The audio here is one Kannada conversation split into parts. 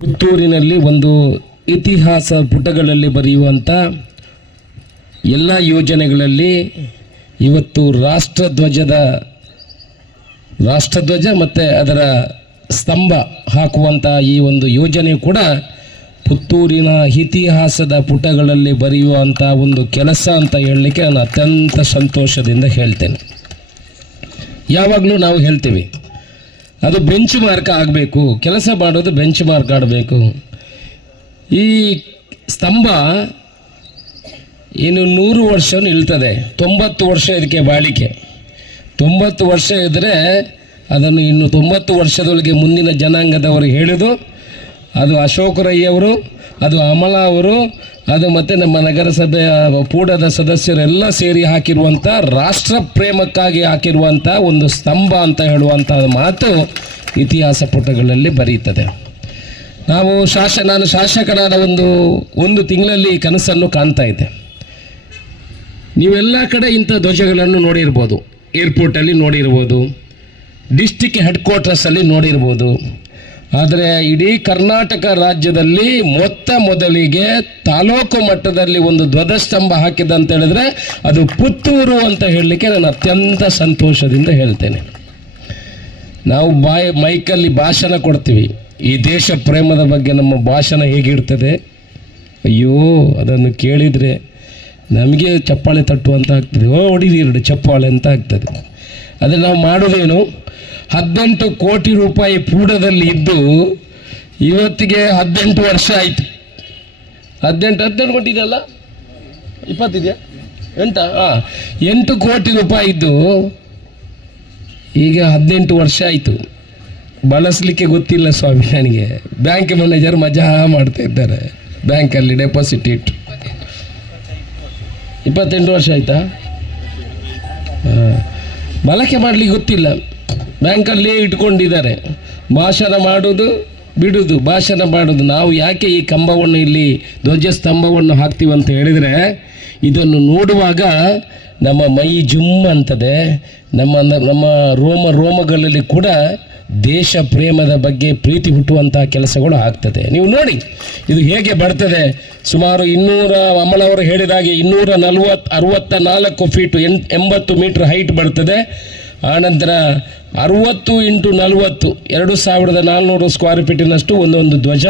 ಪುತ್ತೂರಿನಲ್ಲಿ ಒಂದು ಇತಿಹಾಸ ಪುಟಗಳಲ್ಲಿ ಬರೆಯುವಂಥ ಎಲ್ಲ ಯೋಜನೆಗಳಲ್ಲಿ ಇವತ್ತು ರಾಷ್ಟ್ರಧ್ವಜದ ರಾಷ್ಟ್ರಧ್ವಜ ಮತ್ತು ಅದರ ಸ್ತಂಭ ಹಾಕುವಂಥ ಈ ಒಂದು ಯೋಜನೆ ಕೂಡ ಪುತ್ತೂರಿನ ಇತಿಹಾಸದ ಪುಟಗಳಲ್ಲಿ ಬರೆಯುವಂಥ ಒಂದು ಕೆಲಸ ಅಂತ ಹೇಳಲಿಕ್ಕೆ ನಾನು ಅತ್ಯಂತ ಸಂತೋಷದಿಂದ ಹೇಳ್ತೇನೆ. ಯಾವಾಗಲೂ ನಾವು ಹೇಳ್ತೀವಿ ಅದು ಬೆಂಚ್ ಮಾರ್ಕ್ ಆಗಬೇಕು. ಕೆಲಸ ಮಾಡೋದು ಬೆಂಚ್ ಮಾರ್ಕ್ ಆಡಬೇಕು ಈ ಸ್ತಂಭ ಇನ್ನು ನೂರು ವರ್ಷ ನಿಲ್ತದೆ. ತೊಂಬತ್ತು ವರ್ಷ ಇದಕ್ಕೆ ಬಾಳಿಕೆ. ತೊಂಬತ್ತು ವರ್ಷ ಇದ್ದರೆ ಅದನ್ನು ಇನ್ನು ತೊಂಬತ್ತು ವರ್ಷದೊಳಗೆ ಮುಂದಿನ ಜನಾಂಗದವರು ಹೇಳಿದು ಅದು ಅಶೋಕ್ ರೈ ಅವರು ಅದು ಅಮಲ ಅವರು ಅದು ಮತ್ತೆ ನಮ್ಮ ನಗರಸಭೆಯ ಪೂಡದ ಸದಸ್ಯರೆಲ್ಲ ಸೇರಿ ಹಾಕಿರುವಂಥ ರಾಷ್ಟ್ರ ಪ್ರೇಮಕ್ಕಾಗಿ ಹಾಕಿರುವಂಥ ಒಂದು ಸ್ತಂಭ ಅಂತ ಹೇಳುವಂಥ ಮಾತು ಇತಿಹಾಸ ಪುಟಗಳಲ್ಲಿ ಬರೀತದೆ ನಾವು ಶಾಸ ನಾನು ಶಾಸಕನಾದ ಒಂದು ಒಂದು ತಿಂಗಳಲ್ಲಿ ಕನಸನ್ನು ಕಾಣ್ತಾ ಇದ್ದೆ. ನೀವೆಲ್ಲ ಕಡೆ ಇಂಥ ಧ್ವಜಗಳನ್ನು ನೋಡಿರ್ಬೋದು. ಏರ್ಪೋರ್ಟಲ್ಲಿ ನೋಡಿರ್ಬೋದು. ಡಿಸ್ಟಿಕ್ ಹೆಡ್ ಕ್ವಾರ್ಟರ್ಸಲ್ಲಿ ನೋಡಿರ್ಬೋದು. ಆದರೆ ಇಡೀ ಕರ್ನಾಟಕ ರಾಜ್ಯದಲ್ಲಿ ಮೊತ್ತ ಮೊದಲಿಗೆ ತಾಲೂಕು ಮಟ್ಟದಲ್ಲಿ ಒಂದು ಧ್ವಜಸ್ತಂಭ ಹಾಕಿದ ಅಂತ ಹೇಳಿದ್ರೆ ಅದು ಪುತ್ತೂರು ಅಂತ ಹೇಳಲಿಕ್ಕೆ ನಾನು ಅತ್ಯಂತ ಸಂತೋಷದಿಂದ ಹೇಳ್ತೇನೆ. ನಾವು ಬಾಯ್, ಮೈಕಲ್ಲಿ ಭಾಷಣ ಕೊಡ್ತೀವಿ. ಈ ದೇಶ ಪ್ರೇಮದ ಬಗ್ಗೆ ನಮ್ಮ ಭಾಷಣ ಹೇಗಿರ್ತದೆ? ಅಯ್ಯೋ, ಅದನ್ನು ಕೇಳಿದರೆ ನಮಗೆ ಚಪ್ಪಾಳೆ ತಟ್ಟುವಂತ ಆಗ್ತದೆ. ಓ ಹೊಡಿದಿರಡು ಚಪ್ಪಾಳೆ ಅಂತ ಆಗ್ತದೆ. ಆದರೆ ನಾವು ಮಾಡೋದೇನು? ಹದಿನೆಂಟು ಕೋಟಿ ರೂಪಾಯಿ ಪೂಡದಲ್ಲಿ ಇದ್ದು ಇವತ್ತಿಗೆ ಹದಿನೆಂಟು ವರ್ಷ ಆಯಿತು. ಹದಿನೆಂಟು ಹದಿನೆಂಟು ಕೊಟ್ಟಿದೆಯಲ್ಲ ಇಪ್ಪತ್ತಿದೆಯಾ? ಎಂಟ? ಹಾಂ. ಎಂಟು ಕೋಟಿ ರೂಪಾಯಿ ಇದ್ದು ಈಗ ಹದಿನೆಂಟು ವರ್ಷ ಆಯಿತು. ಬಳಸಲಿಕ್ಕೆ ಗೊತ್ತಿಲ್ಲ ಸ್ವಾಮಿ ನನಗೆ. ಬ್ಯಾಂಕ್ ಮ್ಯಾನೇಜರ್ ಮಜಾ ಮಾಡ್ತಾ ಇದ್ದಾರೆ. ಬ್ಯಾಂಕಲ್ಲಿ ಡೆಪಾಸಿಟ್ ಇಟ್ಟು. ಇಪ್ಪತ್ತೆಂಟು ವರ್ಷ ಆಯ್ತಾ. ಬಳಕೆ ಮಾಡಲಿಕ್ಕೆ ಗೊತ್ತಿಲ್ಲ. ಬ್ಯಾಂಕಲ್ಲೇ ಇಟ್ಕೊಂಡಿದ್ದಾರೆ. ಭಾಷಣ ಮಾಡೋದು ಬಿಡುದು, ಭಾಷಣ ಮಾಡೋದು. ನಾವು ಯಾಕೆ ಈ ಕಂಬವನ್ನು ಇಲ್ಲಿ ಧ್ವಜಸ್ತಂಭವನ್ನು ಹಾಕ್ತೀವಿ ಅಂತ ಹೇಳಿದರೆ, ಇದನ್ನು ನೋಡುವಾಗ ನಮ್ಮ ಮೈ ಜುಮ್ ಅಂತದೆ. ನಮ್ಮ ನಮ್ಮ ರೋಮ, ರೋಮಗಳಲ್ಲಿ ಕೂಡ ದೇಶ ಪ್ರೇಮದ ಬಗ್ಗೆ ಪ್ರೀತಿ ಹುಟ್ಟುವಂತಹ ಕೆಲಸಗಳು ಆಗ್ತದೆ. ನೀವು ನೋಡಿ, ಇದು ಹೇಗೆ ಬರ್ತದೆ. ಸುಮಾರು ಇನ್ನೂರ ಅಮ್ಮನವರು ಹೇಳಿದಾಗೆ ಇನ್ನೂರ ನಲ್ವತ್ತು ಅರವತ್ತ ನಾಲ್ಕು ಫೀಟು ಎಂಬತ್ತು ಮೀಟರ್ ಹೈಟ್ ಬರ್ತದೆ. ಆನಂತರ ಅರುವತ್ತು ಇಂಟು ನಲವತ್ತು, ಎರಡು ಸಾವಿರದ ನಾಲ್ನೂರು ಸ್ಕ್ವೇರ್ ಫೀಟಿನಷ್ಟು ಒಂದೊಂದು ಧ್ವಜ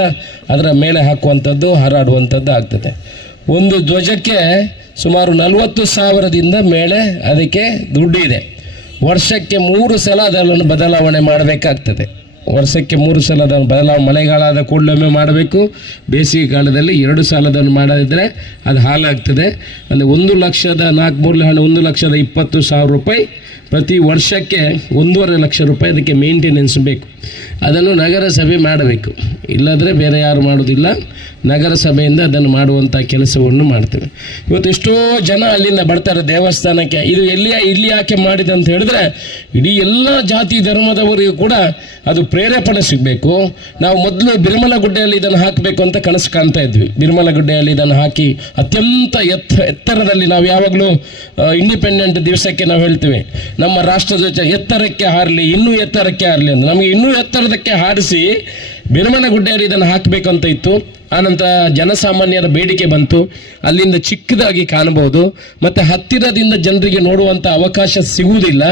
ಅದರ ಮೇಲೆ ಹಾಕುವಂಥದ್ದು, ಹಾರಾಡುವಂಥದ್ದು ಆಗ್ತದೆ. ಒಂದು ಧ್ವಜಕ್ಕೆ ಸುಮಾರು ನಲವತ್ತು ಸಾವಿರದಿಂದ ಮೇಲೆ ಅದಕ್ಕೆ ದುಡ್ಡಿದೆ. ವರ್ಷಕ್ಕೆ ಮೂರು ಸಲ ಅದನ್ನು ಬದಲಾವಣೆ ಮಾಡಬೇಕಾಗ್ತದೆ. ವರ್ಷಕ್ಕೆ ಮೂರು ಸಲ ಅದನ್ನು ಬದಲಾವಣೆ ಮಳೆಗಾಲದ ಕೂಡಲೊಮ್ಮೆ ಮಾಡಬೇಕು. ಬೇಸಿಗೆ ಕಾಲದಲ್ಲಿ ಎರಡು ಸಾಲದನ್ನು ಮಾಡದಿದ್ದರೆ ಅದು ಹಾಲಾಗ್ತದೆ ಅಂದರೆ ಒಂದು ಲಕ್ಷದ ನಾಲ್ಕು ಮೂರು ಹಣ, ಒಂದು ಲಕ್ಷದ ಇಪ್ಪತ್ತು ಸಾವಿರ ರೂಪಾಯಿ. ಪ್ರತಿ ವರ್ಷಕ್ಕೆ ಒಂದೂವರೆ ಲಕ್ಷ ರೂಪಾಯಿ ಅದಕ್ಕೆ ಮೇಂಟೆನೆನ್ಸ್ ಬೇಕು. ಅದನ್ನು ನಗರಸಭೆ ಮಾಡಬೇಕು. ಇಲ್ಲದ್ರೆ ಬೇರೆ ಯಾರು ಮಾಡೋದಿಲ್ಲ ನಗರಸಭೆಯಿಂದ ಅದನ್ನು ಮಾಡುವಂಥ ಕೆಲಸವನ್ನು ಮಾಡ್ತೇವೆ. ಇವತ್ತು ಎಷ್ಟೋ ಜನ ಅಲ್ಲಿಂದ ಬರ್ತಾರೆ ದೇವಸ್ಥಾನಕ್ಕೆ. ಇದು ಎಲ್ಲಿ ಇಲ್ಲಿ ಯಾಕೆ ಮಾಡಿದೆ ಅಂತ ಹೇಳಿದ್ರೆ, ಇಡೀ ಎಲ್ಲ ಜಾತಿ ಧರ್ಮದವರಿಗೂ ಕೂಡ ಅದು ಪ್ರೇರೇಪಣೆ ಸಿಗಬೇಕು. ನಾವು ಮೊದಲು ಬಿರುಮಲ ಗುಡ್ಡೆಯಲ್ಲಿ ಇದನ್ನು ಹಾಕಬೇಕು ಅಂತ ಕನಸು ಕಾಣ್ತಾ ಇದ್ವಿ. ಬಿರುಮಲ ಗುಡ್ಡೆಯಲ್ಲಿ ಇದನ್ನು ಹಾಕಿ ಅತ್ಯಂತ ಎತ್ತ, ಎತ್ತರದಲ್ಲಿ ನಾವು ಯಾವಾಗಲೂ ಇಂಡಿಪೆಂಡೆಂಟ್ ದಿವಸಕ್ಕೆ ನಾವು ಹೇಳ್ತೇವೆ. ನಮ್ಮ ರಾಷ್ಟ್ರಧ್ವಜ ಎತ್ತರಕ್ಕೆ ಹಾರಲಿ, ಇನ್ನೂ ಎತ್ತರಕ್ಕೆ ಹಾರಲಿ ಅಂತ. ನಮಗೆ ಇನ್ನೂ ಎತ್ತರದಕ್ಕೆ ಹಾರಿಸಿ ಬಿರುಮಲ ಗುಡ್ಡೆಯಲ್ಲಿ ಇದನ್ನು ಹಾಕಬೇಕಂತ ಇತ್ತು. ಆನಂತರ ಜನಸಾಮಾನ್ಯರ ಬೇಡಿಕೆ ಬಂತು. ಅಲ್ಲಿಂದ ಚಿಕ್ಕದಾಗಿ ಕಾಣಬಹುದು. ಮತ್ತು ಹತ್ತಿರದಿಂದ ಜನರಿಗೆ ನೋಡುವಂಥ ಅವಕಾಶ ಸಿಗುವುದಿಲ್ಲ.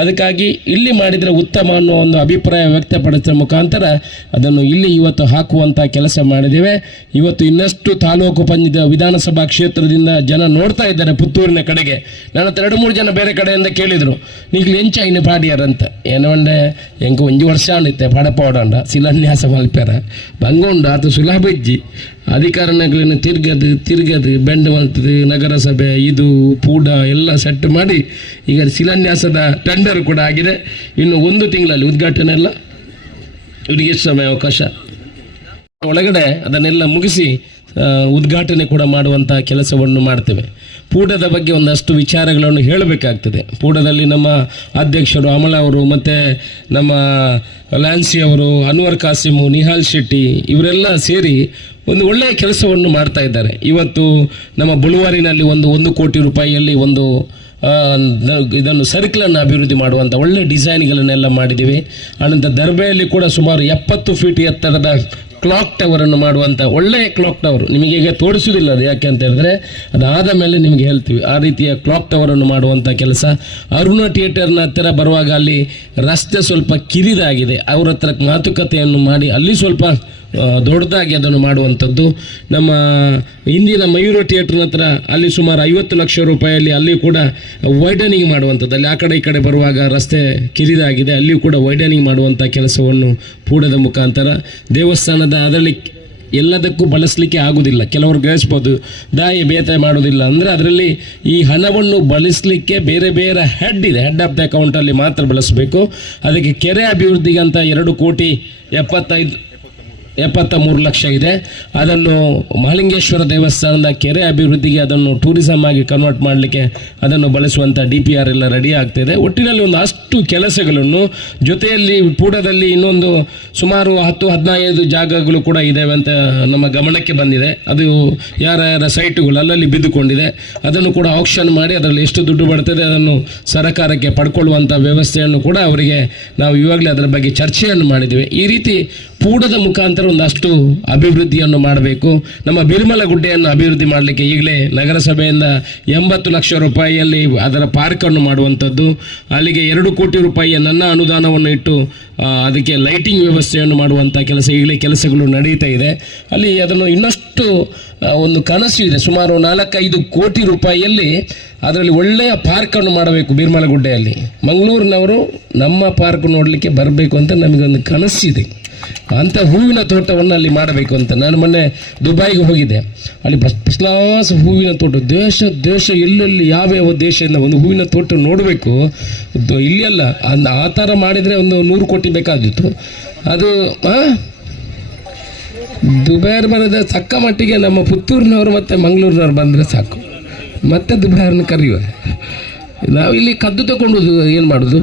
ಅದಕ್ಕಾಗಿ ಇಲ್ಲಿ ಮಾಡಿದರೆ ಉತ್ತಮ ಅನ್ನೋ ಒಂದು ಅಭಿಪ್ರಾಯ ವ್ಯಕ್ತಪಡಿಸಿದ ಮುಖಾಂತರ ಅದನ್ನು ಇಲ್ಲಿ ಇವತ್ತು ಹಾಕುವಂಥ ಕೆಲಸ ಮಾಡಿದ್ದೇವೆ. ಇವತ್ತು ಇನ್ನಷ್ಟು ತಾಲೂಕು ಪಂಚಾಯತ್ ವಿಧಾನಸಭಾ ಕ್ಷೇತ್ರದಿಂದ ಜನ ನೋಡ್ತಾ ಇದ್ದಾರೆ ಪುತ್ತೂರಿನ ಕಡೆಗೆ. ಹತ್ರ ಎರಡು ಮೂರು ಜನ ಬೇರೆ ಕಡೆಯಿಂದ ಕೇಳಿದರು. ನೀವು ಎಂಚ ಇನ್ನು ಪಾಡಿಯಾರಂತ ಏನೋ ಅಂಡೆ ಎಂಕ ಒಂದು ವರ್ಷ ಅಂಡಿತ್ತೆ ಪಡಪೋಡಂಡ ಶಿಲಾನ್ಯಾಸ ಮಲ್ಪ್ಯಾರ. ಬಂಗೊಂಡು ಅದು ಸುಲಭ ಇಜ್ಜಿ. ಅಧಿಕಾರಗಳನ್ನು ತಿರ್ಗದು ತಿರ್ಗದು ಬೆಂಡ್ ಮಾಡ್ತದೆ, ನಗರಸಭೆ, ಇದು, ಪೂಡ ಎಲ್ಲ ಸೆಟ್ ಮಾಡಿ ಈಗ ಶಿಲಾನ್ಯಾಸದ ಟೆಂಡರ್ ಕೂಡ ಆಗಿದೆ. ಇನ್ನು ಒಂದು ತಿಂಗಳಲ್ಲಿ ಉದ್ಘಾಟನೆ ಎಲ್ಲ ಇವರಿಗೆ ಸಮಯ ಅವಕಾಶ? ಒಳಗಡೆ ಅದನ್ನೆಲ್ಲ ಮುಗಿಸಿ ಉದ್ಘಾಟನೆ ಕೂಡ ಮಾಡುವಂಥ ಕೆಲಸವನ್ನು ಮಾಡ್ತೇವೆ. ಪೂಡದ ಬಗ್ಗೆ ಒಂದಷ್ಟು ವಿಚಾರಗಳನ್ನು ಹೇಳಬೇಕಾಗ್ತದೆ. ಪೂಡದಲ್ಲಿ ನಮ್ಮ ಅಧ್ಯಕ್ಷರು ಅಮಲ ಅವರು ಮತ್ತು ನಮ್ಮ ಲ್ಯಾನ್ಸಿ ಅವರು, ಅನ್ವರ್ ಕಾಸಿಮು, ನಿಹಾಲ್ ಶೆಟ್ಟಿ ಇವರೆಲ್ಲ ಸೇರಿ ಒಂದು ಒಳ್ಳೆಯ ಕೆಲಸವನ್ನು ಮಾಡ್ತಾ ಇದ್ದಾರೆ. ಇವತ್ತು ನಮ್ಮ ಬುಳುವಾರಿನಲ್ಲಿ ಒಂದು ಒಂದು ಕೋಟಿ ರೂಪಾಯಿಯಲ್ಲಿ ಒಂದು ಇದನ್ನು ಸರ್ಕಲನ್ನು ಅಭಿವೃದ್ಧಿ ಮಾಡುವಂಥ ಒಳ್ಳೆ ಡಿಸೈನ್ಗಳನ್ನೆಲ್ಲ ಮಾಡಿದ್ದೀವಿ. ಆನಂತರ ದರ್ಬೆಯಲ್ಲಿ ಕೂಡ ಸುಮಾರು ಎಪ್ಪತ್ತು ಫೀಟ್ ಎತ್ತರದ ಕ್ಲಾಕ್ ಟವರ್ ಅನ್ನು ಮಾಡುವಂತ ಒಳ್ಳೆ ಕ್ಲಾಕ್ ಟವರ್ ನಿಮಗೆ ಈಗ ತೋರಿಸುವುದಿಲ್ಲ ಅದು ಯಾಕೆ ಅಂತ ಹೇಳಿದ್ರೆ, ಅದಾದ ಮೇಲೆ ನಿಮಗೆ ಹೇಳ್ತೀವಿ. ಆ ರೀತಿಯ ಕ್ಲಾಕ್ ಟವರ್ ಅನ್ನು ಮಾಡುವಂತ ಕೆಲಸ ಅರುಣ ಥಿಯೇಟರ್ನ ಹತ್ತಿರ ಬರುವಾಗ ಅಲ್ಲಿ ರಸ್ತೆ ಸ್ವಲ್ಪ ಕಿರಿದಾಗಿದೆ. ಅವರ ಹತ್ರ ಮಾತುಕತೆಯನ್ನು ಮಾಡಿ ಅಲ್ಲಿ ಸ್ವಲ್ಪ ದೊಡ್ಡದಾಗಿ ಅದನ್ನು ಮಾಡುವಂಥದ್ದು. ನಮ್ಮ ಇಂದಿನ ಮಯೂರ ಥಿಯೇಟ್ರ್ ಹತ್ರ ಅಲ್ಲಿ ಸುಮಾರು ಐವತ್ತು ಲಕ್ಷ ರೂಪಾಯಿಯಲ್ಲಿ ಅಲ್ಲಿ ಕೂಡ ವೈಡನಿಂಗ್ ಮಾಡುವಂಥದ್ದು ಅಲ್ಲಿ ಆ ಕಡೆ ಈ ಕಡೆ ಬರುವಾಗ ರಸ್ತೆ ಕಿರಿದಾಗಿದೆ. ಅಲ್ಲಿಯೂ ಕೂಡ ವೈಡನಿಂಗ್ ಮಾಡುವಂಥ ಕೆಲಸವನ್ನು ಪೂಡದ ಮುಖಾಂತರ ದೇವಸ್ಥಾನದ ಅದರಲ್ಲಿ ಎಲ್ಲದಕ್ಕೂ ಬಳಸಲಿಕ್ಕೆ ಆಗುವುದಿಲ್ಲ ಕೆಲವರು ಗ್ರಹಿಸ್ಬೋದು ದಾಯಿ ಬೇತ ಮಾಡೋದಿಲ್ಲ ಅಂದರೆ ಅದರಲ್ಲಿ ಈ ಹಣವನ್ನು ಬಳಸಲಿಕ್ಕೆ ಬೇರೆ ಬೇರೆ ಹೆಡ್ ಇದೆ. ಹೆಡ್ ಆಫ್ ದ ಅಕೌಂಟಲ್ಲಿ ಮಾತ್ರ ಬಳಸಬೇಕು. ಅದಕ್ಕೆ ಕೆರೆ ಅಭಿವೃದ್ಧಿಗೆ ಅಂತ ಎರಡು ಕೋಟಿ ಎಪ್ಪತ್ತೈದು ಎಪ್ಪತ್ತ ಮೂರು ಲಕ್ಷ ಇದೆ. ಅದನ್ನು ಮಹಾಲಿಂಗೇಶ್ವರ ದೇವಸ್ಥಾನದ ಕೆರೆ ಅಭಿವೃದ್ಧಿಗೆ ಅದನ್ನು ಟೂರಿಸಂ ಆಗಿ ಕನ್ವರ್ಟ್ ಮಾಡಲಿಕ್ಕೆ ಅದನ್ನು ಬಳಸುವಂಥ ಡಿ ಪಿ ಆರ್ ಎಲ್ಲ ರೆಡಿ ಆಗ್ತಿದೆ ಒಟ್ಟಿನಲ್ಲಿ ಒಂದು ಅಷ್ಟು ಕೆಲಸಗಳನ್ನು ಜೊತೆಯಲ್ಲಿ ಪೂಡದಲ್ಲಿ ಇನ್ನೊಂದು ಸುಮಾರು ಹತ್ತು, ಹದಿನೈದು ಜಾಗಗಳು ಕೂಡ ಇದ್ದಾವೆ ಅಂತ ನಮ್ಮ ಗಮನಕ್ಕೆ ಬಂದಿದೆ. ಅದು ಯಾರ ಯಾರ ಸೈಟುಗಳು ಅಲ್ಲಲ್ಲಿ ಬಿದ್ದುಕೊಂಡಿದೆ. ಅದನ್ನು ಕೂಡ ಆಕ್ಷನ್ ಮಾಡಿ ಅದರಲ್ಲಿ ಎಷ್ಟು ದುಡ್ಡು ಬರ್ತದೆ ಅದನ್ನು ಸರ್ಕಾರಕ್ಕೆ ಪಡ್ಕೊಳ್ಳುವಂಥ ವ್ಯವಸ್ಥೆಯನ್ನು ಕೂಡ ಅವರಿಗೆ ನಾವು ಇವಾಗಲೇ ಅದರ ಬಗ್ಗೆ ಚರ್ಚೆಯನ್ನು ಮಾಡಿದ್ದೇವೆ. ಈ ರೀತಿ ಪೂಡದ ಮುಖಾಂತರ ಒಂದಷ್ಟು ಅಭಿವೃದ್ಧಿಯನ್ನು ಮಾಡಬೇಕು. ನಮ್ಮ ಬಿರುಮಲ ಗುಡ್ಡೆಯನ್ನು ಅಭಿವೃದ್ಧಿ ಮಾಡಲಿಕ್ಕೆ ಈಗಲೇ ನಗರಸಭೆಯಿಂದ ಎಂಬತ್ತು ಲಕ್ಷ ರೂಪಾಯಿಯಲ್ಲಿ ಅದರ ಪಾರ್ಕನ್ನು ಮಾಡುವಂಥದ್ದು. ಅಲ್ಲಿಗೆ ಎರಡು ಕೋಟಿ ರೂಪಾಯಿಯ ನನ್ನ ಅನುದಾನವನ್ನು ಇಟ್ಟು ಅದಕ್ಕೆ ಲೈಟಿಂಗ್ ವ್ಯವಸ್ಥೆಯನ್ನು ಮಾಡುವಂಥ ಕೆಲಸ ಈಗಲೇ ಕೆಲಸಗಳು ನಡೀತಾ ಇದೆ. ಅಲ್ಲಿ ಅದನ್ನು ಇನ್ನಷ್ಟು ಒಂದು ಕನಸು ಇದೆ. ಸುಮಾರು ನಾಲ್ಕೈದು ಕೋಟಿ ರೂಪಾಯಿಯಲ್ಲಿ ಅದರಲ್ಲಿ ಒಳ್ಳೆಯ ಪಾರ್ಕನ್ನು ಮಾಡಬೇಕು ಬೀರ್ಮಲಗುಡ್ಡೆಯಲ್ಲಿ ಮಂಗಳೂರಿನವರು ನಮ್ಮ ಪಾರ್ಕ್ ನೋಡಲಿಕ್ಕೆ ಬರಬೇಕು ಅಂತ ನಮಗೊಂದು ಕನಸಿದೆ. ಅಂಥ ಹೂವಿನ ತೋಟವನ್ನು ಅಲ್ಲಿ ಮಾಡಬೇಕು ಅಂತ ನಾನು ಮೊನ್ನೆ ದುಬೈಗೆ ಹೋಗಿದ್ದೆ. ಅಲ್ಲಿ ಕ್ಲಾಸ್ ಹೂವಿನ ತೋಟ, ದೇಶ ದೇಶ ಎಲ್ಲೆಲ್ಲಿ ಯಾವ ದೇಶದಿಂದ ಒಂದು ಹೂವಿನ ತೋಟ ನೋಡಬೇಕು ಇಲ್ಲಿ ಅಲ್ಲ, ಅಂದ ಆ ಥರ ಮಾಡಿದರೆ ಒಂದು ನೂರು ಕೋಟಿ ಬೇಕಾದಿತ್ತು ಅದು? ದುಬೈರ್ ಬರೋದ ತಕ್ಕ ಮಟ್ಟಿಗೆ ನಮ್ಮ ಪುತ್ತೂರಿನವರು ಮತ್ತು ಮಂಗಳೂರಿನವ್ರು ಬಂದರೆ ಸಾಕು. ಮತ್ತೆ ದುಬೈರನ್ನು ಕರೆಯುವ. ನಾವು ಇಲ್ಲಿ ಕದ್ದು ತಗೊಂಡು ಏನು ಮಾಡೋದು?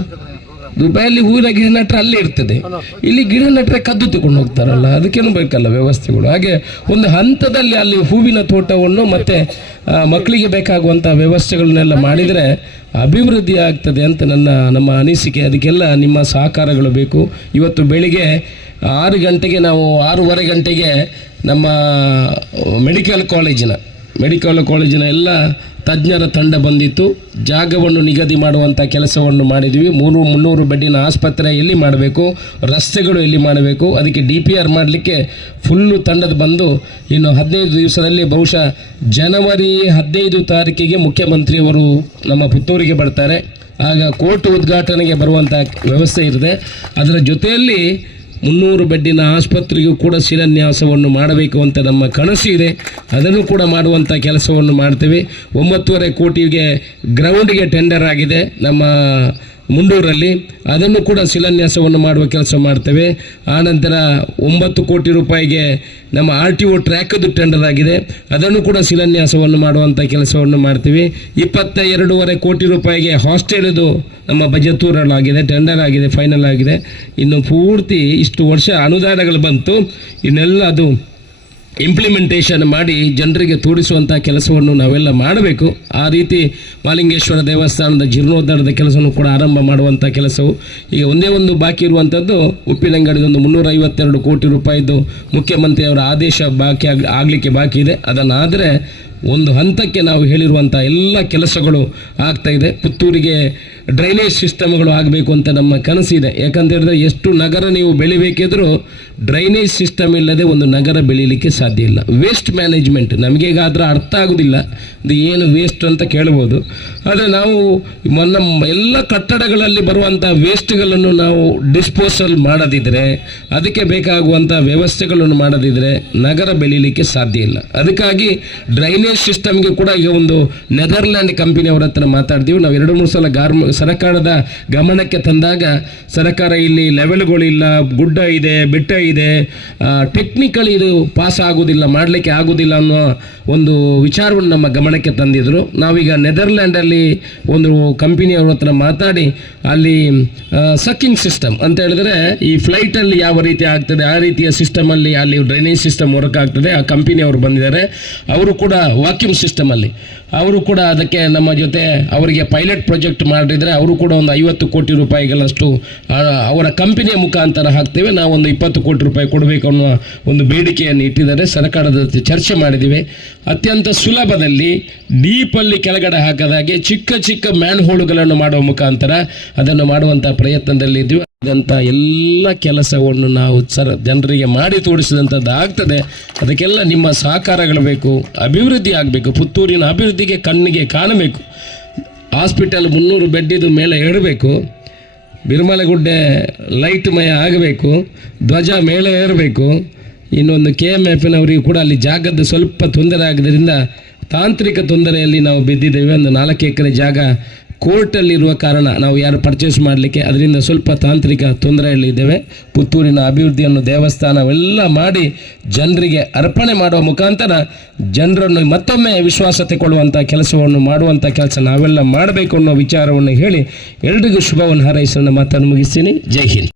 ದುಬೈಯಲ್ಲಿ ಹೂವಿನ ಗಿಡ ನೆಟ್ರೆ ಅಲ್ಲೇ ಇರ್ತದೆ. ಇಲ್ಲಿ ಗಿಡ ನೆಟ್ರೆ ಕದ್ದು ತಗೊಂಡು ಹೋಗ್ತಾರಲ್ಲ ಅದಕ್ಕೇನು ಬೇಕಲ್ಲ ವ್ಯವಸ್ಥೆಗಳು. ಹಾಗೆ ಒಂದು ಹಂತದಲ್ಲಿ ಅಲ್ಲಿ ಹೂವಿನ ತೋಟವನ್ನು ಮತ್ತೆ ಮಕ್ಕಳಿಗೆ ಬೇಕಾಗುವಂಥ ವ್ಯವಸ್ಥೆಗಳನ್ನೆಲ್ಲ ಮಾಡಿದರೆ ಅಭಿವೃದ್ಧಿ ಆಗ್ತದೆ ಅಂತ ನನ್ನ ನಮ್ಮ ಅನಿಸಿಕೆ. ಅದಕ್ಕೆಲ್ಲ ನಿಮ್ಮ ಸಹಕಾರಗಳು ಬೇಕು. ಇವತ್ತು ಬೆಳಿಗ್ಗೆ ಆರು ಗಂಟೆಗೆ ನಾವು ಆರೂವರೆ ಗಂಟೆಗೆ ನಮ್ಮ ಮೆಡಿಕಲ್ ಕಾಲೇಜಿನ ಮೆಡಿಕಲ್ ಕಾಲೇಜಿನ ಎಲ್ಲ ತಜ್ಞರ ತಂಡ ಬಂದಿತ್ತು. ಜಾಗವನ್ನು ನಿಗದಿ ಮಾಡುವಂಥ ಕೆಲಸವನ್ನು ಮಾಡಿದ್ವಿ. ಮೂರು ಮುನ್ನೂರು ಬೆಡ್ಡಿನ ಆಸ್ಪತ್ರೆ ಎಲ್ಲಿ ಮಾಡಬೇಕು, ರಸ್ತೆಗಳು ಎಲ್ಲಿ ಮಾಡಬೇಕು, ಅದಕ್ಕೆ ಡಿ ಪಿ ಆರ್ ಮಾಡಲಿಕ್ಕೆ ಫುಲ್ಲು ತಂಡದ ಬಂದು ಇನ್ನು ಹದಿನೈದು ದಿವಸದಲ್ಲಿ ಬಹುಶಃ ಜನವರಿ ಹದಿನೈದು ತಾರೀಕಿಗೆ ಮುಖ್ಯಮಂತ್ರಿಯವರು ನಮ್ಮ ಪುತ್ತೂರಿಗೆ ಬರ್ತಾರೆ. ಆಗ ಕೋರ್ಟ್ ಉದ್ಘಾಟನೆಗೆ ಬರುವಂಥ ವ್ಯವಸ್ಥೆ ಇದೆ ಅದರ ಜೊತೆಯಲ್ಲಿ ಮುನ್ನೂರು ಬೆಡ್ಡಿನ ಆಸ್ಪತ್ರೆಗೂ ಕೂಡ ಶಿಲಾನ್ಯಾಸವನ್ನು ಮಾಡಬೇಕು ಅಂತ ನಮ್ಮ ಕನಸು ಇದೆ. ಅದನ್ನು ಕೂಡ ಮಾಡುವಂಥ ಕೆಲಸವನ್ನು ಮಾಡ್ತೇವೆ. ಒಂಬತ್ತುವರೆ ಕೋಟಿಗೆ ಗ್ರೌಂಡ್ಗೆ ಟೆಂಡರ್ ಆಗಿದೆ. ನಮ್ಮ ಮುಂಡೂರಲ್ಲಿ ಅದನ್ನು ಕೂಡ ಶಿಲಾನ್ಯಾಸವನ್ನು ಮಾಡುವ ಕೆಲಸ ಮಾಡ್ತೇವೆ. ಆನಂತರ ಒಂಬತ್ತು ಕೋಟಿ ರೂಪಾಯಿಗೆ ನಮ್ಮ ಆರ್ ಟಿ ಒ ಟ್ರ್ಯಾಕದು ಟೆಂಡರ್ ಆಗಿದೆ. ಅದನ್ನು ಕೂಡ ಶಿಲಾನ್ಯಾಸವನ್ನು ಮಾಡುವಂಥ ಕೆಲಸವನ್ನು ಮಾಡ್ತೀವಿ. ಇಪ್ಪತ್ತ ಎರಡೂವರೆ ಕೋಟಿ ರೂಪಾಯಿಗೆ ಹಾಸ್ಟೆಲ್ದು ನಮ್ಮ ಬಜೆತೂರಲ್ಲಾಗಿದೆ ಟೆಂಡರ್ ಆಗಿದೆ, ಫೈನಲ್ ಆಗಿದೆ. ಇನ್ನು ಪೂರ್ತಿ ಇಷ್ಟು ವರ್ಷ ಅನುದಾನಗಳು ಬಂತು. ಇನ್ನೆಲ್ಲ ಅದು ಇಂಪ್ಲಿಮೆಂಟೇಷನ್ ಮಾಡಿ ಜನರಿಗೆ ತೋರಿಸುವಂಥ ಕೆಲಸವನ್ನು ನಾವೆಲ್ಲ ಮಾಡಬೇಕು. ಆ ರೀತಿ ಮಾಲಿಂಗೇಶ್ವರ ದೇವಸ್ಥಾನದ ಜೀರ್ಣೋದ್ಧಾರದ ಕೆಲಸವನ್ನು ಕೂಡ ಆರಂಭ ಮಾಡುವಂಥ ಕೆಲಸವು ಈಗ ಒಂದೇ ಒಂದು ಬಾಕಿ ಇರುವಂಥದ್ದು ಉಪ್ಪಿನಂಗಡಿಗೊಂದು ಮುನ್ನೂರ ಐವತ್ತೆರಡು ಕೋಟಿ ರೂಪಾಯಿದು ಮುಖ್ಯಮಂತ್ರಿಯವರ ಆದೇಶ ಬಾಕಿ ಆಗ, ಆಗಲಿಕ್ಕೆ ಬಾಕಿ ಇದೆ. ಅದನ್ನಾದರೆ ಒಂದು ಹಂತಕ್ಕೆ ನಾವು ಹೇಳಿರುವಂಥ ಎಲ್ಲ ಕೆಲಸಗಳು ಆಗ್ತಾ ಇದೆ. ಪುತ್ತೂರಿಗೆ ಡ್ರೈನೇಜ್ ಸಿಸ್ಟಮ್ಗಳು ಆಗಬೇಕು ಅಂತ ನಮ್ಮ ಕನಸಿದೆ. ಯಾಕಂತ ಹೇಳಿದ್ರೆ ಎಷ್ಟು ನಗರ ನೀವು ಬೆಳಿಬೇಕಿದ್ರೂ ಡ್ರೈನೇಜ್ ಸಿಸ್ಟಮ್ ಇಲ್ಲದೆ ಒಂದು ನಗರ ಬೆಳೀಲಿಕ್ಕೆ ಸಾಧ್ಯ ಇಲ್ಲ. ವೇಸ್ಟ್ ಮ್ಯಾನೇಜ್ಮೆಂಟ್ ನಮಗೆ ಈಗ ಅದರ ಅರ್ಥ ಆಗೋದಿಲ್ಲ. ಇದು ಏನು ವೇಸ್ಟ್ ಅಂತ ಕೇಳ್ಬೋದು. ಆದರೆ ನಾವು ನಮ್ಮ ಎಲ್ಲ ಕಟ್ಟಡಗಳಲ್ಲಿ ಬರುವಂಥ ವೇಸ್ಟ್ಗಳನ್ನು ನಾವು ಡಿಸ್ಪೋಸಲ್ ಮಾಡದಿದ್ದರೆ ಅದಕ್ಕೆ ಬೇಕಾಗುವಂಥ ವ್ಯವಸ್ಥೆಗಳನ್ನು ಮಾಡದಿದ್ದರೆ ನಗರ ಬೆಳೀಲಿಕ್ಕೆ ಸಾಧ್ಯ ಇಲ್ಲ. ಅದಕ್ಕಾಗಿ ಡ್ರೈನೇಜ್ ಸಿಸ್ಟಮ್ಗೆ ಕೂಡ ಈಗ ಒಂದು ನೆದರ್ಲ್ಯಾಂಡ್ ಕಂಪನಿಯವರ ಹತ್ರ ಮಾತಾಡ್ತೀವಿ. ನಾವು ಎರಡು, ಮೂರು ಸಲ ಗಾರ್ಮ ಸರ್ಕಾರದ ಗಮನಕ್ಕೆ ತಂದಾಗ, ಸರ್ಕಾರ ಇಲ್ಲಿ ಲೆವೆಲ್ಗಳಿಲ್ಲ ಗುಡ್ಡ ಇದೆ, ಬೆಟ್ಟ ಟೆಕ್ನಿಕಲ್ ಇದು ಪಾಸ್ ಆಗೋದಿಲ್ಲ, ಮಾಡಲಿಕ್ಕೆ ಆಗೋದಿಲ್ಲ ಅನ್ನೋ ಒಂದು ವಿಚಾರವನ್ನು ನಮ್ಮ ಗಮನಕ್ಕೆ ತಂದಿದ್ದರು ನಾವೀಗ ನೆದರ್ಲ್ಯಾಂಡಲ್ಲಿ ಒಂದು ಕಂಪನಿಯವ್ರ ಹತ್ರ ಮಾತಾಡಿ, ಅಲ್ಲಿ ಸಕ್ಕಿಂಗ್ ಸಿಸ್ಟಮ್ ಅಂತ ಹೇಳಿದ್ರೆ, ಈ ಫ್ಲೈಟಲ್ಲಿ ಯಾವ ರೀತಿ ಆಗ್ತದೆ, ಆ ರೀತಿಯ ಸಿಸ್ಟಮಲ್ಲಿ ಅಲ್ಲಿ ಡ್ರೈನೇಜ್ ಸಿಸ್ಟಮ್ ವರ್ಕ್ ಆಗ್ತದೆ, ಆ ಕಂಪನಿಯವರು ಬಂದಿದ್ದಾರೆ. ಅವರು ಕೂಡ ವಾಕ್ಯೂಮ್ ಸಿಸ್ಟಮಲ್ಲಿ ಅವರು ಕೂಡ ಅದಕ್ಕೆ ನಮ್ಮ ಜೊತೆ ಅವರಿಗೆ ಪೈಲಟ್ ಪ್ರಾಜೆಕ್ಟ್ ಮಾಡಿದರೆ ಅವರು ಕೂಡ ಒಂದು ಐವತ್ತು ಕೋಟಿ ರೂಪಾಯಿಗಳಷ್ಟು ಅವರ ಕಂಪನಿಯ ಮುಖಾಂತರ ಹಾಕ್ತೇವೆ. ನಾವೊಂದು ಇಪ್ಪತ್ತು ಕೋಟಿ ರೂಪಾಯಿ ಕೊಡಬೇಕು ಅನ್ನುವ ಒಂದು ಬೇಡಿಕೆಯನ್ನು ಇಟ್ಟಿದ್ದಾರೆ. ಸರ್ಕಾರದ ಜೊತೆ ಚರ್ಚೆ ಮಾಡಿದ್ದೀವಿ. ಅತ್ಯಂತ ಸುಲಭದಲ್ಲಿ ಡೀಪಲ್ಲಿ ಕೆಳಗಡೆ ಹಾಕದಾಗೆ ಚಿಕ್ಕ ಚಿಕ್ಕ ಮ್ಯಾನ್ ಹೋಳುಗಳನ್ನು ಮಾಡುವ ಮುಖಾಂತರ ಅದನ್ನು ಮಾಡುವಂಥ ಪ್ರಯತ್ನದಲ್ಲಿದ್ದೀವಿ. ಅದಂಥ ಎಲ್ಲ ಕೆಲಸವನ್ನು ನಾವು ಸರ ಜನರಿಗೆ ಮಾಡಿ ತೋರಿಸಿದಂಥದ್ದು ಆಗ್ತದೆ ಅದಕ್ಕೆಲ್ಲ ನಿಮ್ಮ ಸಹಕಾರಗಳು ಬೇಕು, ಅಭಿವೃದ್ಧಿ ಆಗಬೇಕು, ಪುತ್ತೂರಿನ ಅಭಿವೃದ್ಧಿಗೆ ಕಣ್ಣಿಗೆ ಕಾಣಬೇಕು. ಹಾಸ್ಪಿಟಲ್ ಮುನ್ನೂರು ಬೆಡ್ಡಿದು ಮೇಲೆ ಏರಬೇಕು ಬಿರುಮಲಗುಡ್ಡೆ ಲೈಟ್ ಮಯ ಆಗಬೇಕು, ಧ್ವಜ ಮೇಲೆ ಏರಬೇಕು, ಇನ್ನೊಂದು ಕೆ ಎಂ ಎಫ್ನವರಿಗೂ ಕೂಡ ಅಲ್ಲಿ ಜಾಗದ ಸ್ವಲ್ಪ ತೊಂದರೆ ಆಗೋದ್ರಿಂದ ತಾಂತ್ರಿಕ ತೊಂದರೆಯಲ್ಲಿ ನಾವು ಬಿದ್ದಿದ್ದೇವೆ, ಒಂದು ನಾಲ್ಕು ಎಕರೆ ಜಾಗ ಕೋರ್ಟಲ್ಲಿರುವ ಕಾರಣ ನಾವು ಯಾರು ಪರ್ಚೇಸ್ ಮಾಡಲಿಕ್ಕೆ ಅದರಿಂದ ಸ್ವಲ್ಪ ತಾಂತ್ರಿಕ ತೊಂದರೆಯಲ್ಲಿದ್ದೇವೆ ಪುತ್ತೂರಿನ ಅಭಿವೃದ್ಧಿಯನ್ನು ದೇವಸ್ಥಾನವೆಲ್ಲ ಮಾಡಿ ಜನರಿಗೆ ಅರ್ಪಣೆ ಮಾಡುವ ಮುಖಾಂತರ ಜನರನ್ನು ಮತ್ತೊಮ್ಮೆ ವಿಶ್ವಾಸ ತೆಗೊಳ್ಳುವಂಥ ಕೆಲಸವನ್ನು ಮಾಡುವಂಥ ಕೆಲಸ ನಾವೆಲ್ಲ ಮಾಡಬೇಕು ಅನ್ನೋ ವಿಚಾರವನ್ನು ಹೇಳಿ ಎಲ್ರಿಗೂ ಶುಭವನ್ನು ಹಾರೈಸೋಣ. ಮಾತನ್ನು ಮುಗಿಸ್ತೀನಿ. ಜೈ ಹಿಂದ್.